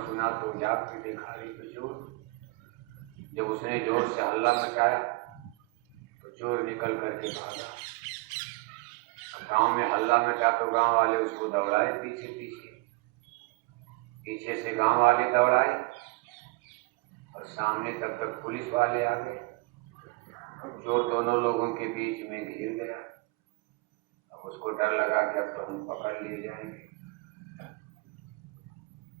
खबर सुना तो जाग के देखा रही तो चोर। जब उसने जोर से हल्ला मचाया तो चोर निकल करके भागा। गांव में हल्ला मचा तो गांव वाले उसको दौड़ाए पीछे पीछे, पीछे से गांव वाले दौड़ाए और सामने तक पुलिस वाले आ गए। चोर दोनों लोगों के बीच में घिर गया। अब उसको डर लगा कि अब तो हम पकड़ लिए जाएंगे।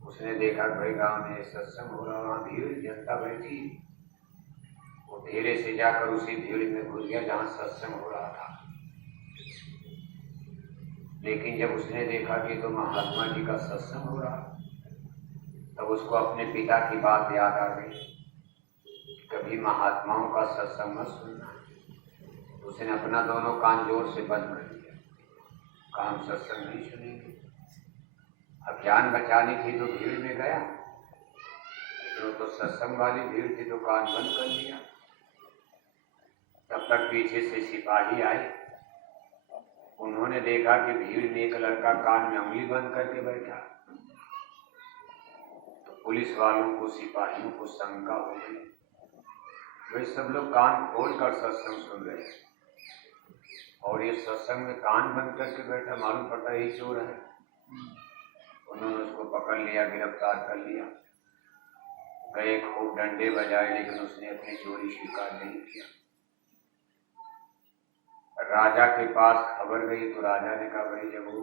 उसने देखा भाई गांव में सत्संग हो रहा, वहां भीड़ जनता बैठी। वो धीरे से जाकर उसी भीड़ में घुस गया जहां सत्संग हो रहा था। लेकिन जब उसने देखा कि तो महात्मा जी का सत्संग हो रहा, तब उसको अपने पिता की बात याद आ गई, कभी महात्माओं का सत्संग मत सुनना। उसने अपना दोनों कान जोर से बंद कर दिया, कहा हम सत्संग नहीं सुनेंगे। अब जान बचानी थी तो भीड़ में गया, तो सत्संग वाली भीड़ थी तो कान बंद कर लिया। तब तक पीछे से सिपाही आए। उन्होंने देखा कि भीड़ में एक लड़का कान में उंगली बंद करके बैठा। तो पुलिस वालों को, सिपाहियों को शंका हो गई, वे सब लोग कान खोल कर सत्संग सुन रहे हैं और ये सत्संग में कान बंद करके बैठा, मालूम पड़ता ये चोर है। उन्होंने उसको पकड़ लिया, गिरफ्तार कर लिया। गए, खूब डंडे बजाए, लेकिन उसने अपनी चोरी स्वीकार नहीं किया। राजा के पास खबर गई तो राजा ने कहा भाई जब वो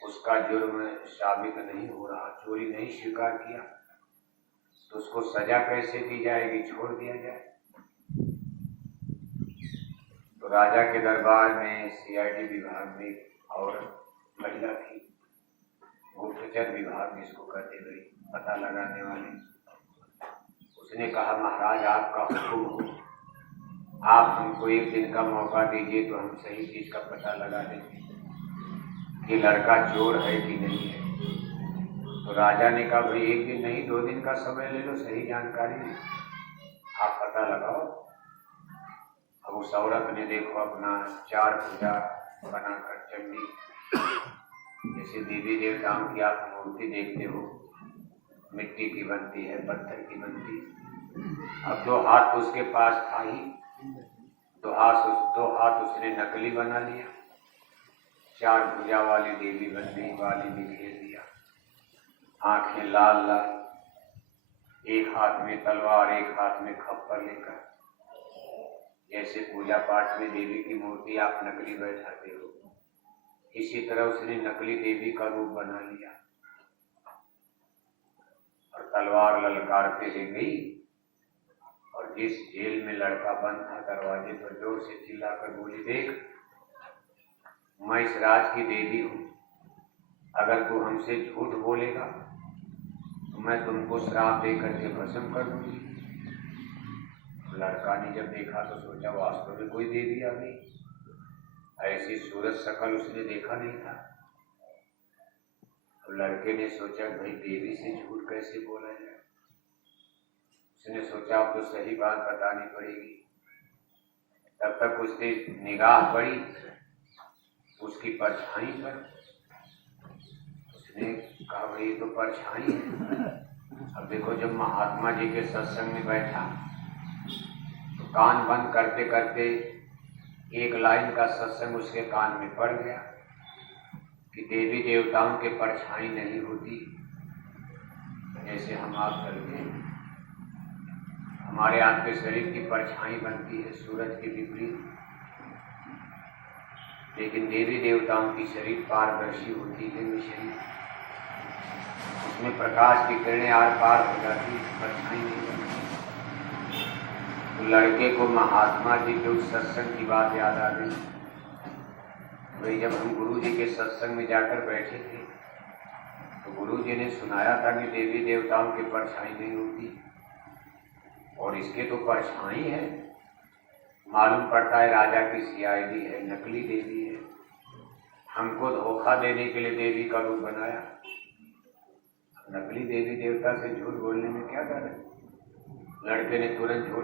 उसका जुर्म साबित नहीं हो रहा, चोरी नहीं स्वीकार किया, तो उसको सजा कैसे दी जाएगी, छोड़ दिया जाए। तो राजा के दरबार में सीआईडी विभाग में और महिला थी, गुप्तचर विभाग में इसको करते गई, पता लगाने वाले। उसने कहा महाराज आपका हुक्म हो, आप हमको एक दिन का मौका दीजिए तो हम सही चीज का पता लगा देंगे कि लड़का चोर है कि नहीं है। तो राजा ने कहा भाई एक दिन नहीं, 2 दिन का समय ले लो, सही जानकारी आप पता लगाओ। अब उस औरत ने देखो अपना 4 भुजा बनाकर चंडी, जैसे देवी देवताओं की आप मूर्ति देखते हो, मिट्टी की बनती है, पत्थर की बनती है। अब 2 हाथ उसके पास था ही, 2 हाथ उसने नकली बना लिया, 4 भुजा वाली देवी बनने वाली बिखेर दिया, आंखें लाल लाल, एक हाथ में तलवार, एक हाथ में खप्पर लेकर, जैसे पूजा पाठ में देवी की मूर्ति आप नकली बैठाते हो, इसी तरह उसने नकली देवी का रूप बना लिया और तलवार ललकारते ले गई। और जिस जेल में लड़का बंद था, दरवाजे पर जोर से चिल्लाकर बोली, देख मैं इस राज की देवी हूं, अगर तू हमसे झूठ बोलेगा तो मैं तुमको श्राप दे करके भस्म कर दूंगी। लड़का ने जब देखा तो सोचा वास्तव में कोई देवी आ गई, ऐसी सूरत शकल उसने देखा नहीं था। अब लड़के ने सोचा भाई देवी से झूठ कैसे बोला जाए। उसने सोचा अब तो सही बात बतानी पड़ेगी। तब तक उसकी निगाह पड़ी उसकी परछाई पर। उसने कहा भाई ये तो परछाई है। अब देखो जब महात्मा जी के सत्संग में बैठा तो कान बंद करते करते एक लाइन का सत्संग उसके कान में पड़ गया कि देवी देवताओं के परछाई नहीं होती, जैसे हम आप चलते हैं हमारे आपके शरीर की परछाई बनती है सूरज के विपरीत, लेकिन देवी देवताओं की शरीर पारदर्शी होती है, मिश्री, उसमें प्रकाश की किरणें आर पार हो जाती, परछाई नहीं बनती। तो लड़के को महात्मा जी के उस सत्संग की बात याद आ गई। वही जब हम गुरु जी के सत्संग में जाकर बैठे थे तो गुरु जी ने सुनाया था कि देवी देवताओं की परछाई नहीं होती, और इसके तो परछाई है। मालूम पड़ता है राजा की सीआईडी है, नकली देवी है, हमको धोखा देने के लिए देवी का रूप बनाया। नकली देवी देवता से झूठ बोलने में क्या डर है। लड़के ने तुरंत झूठ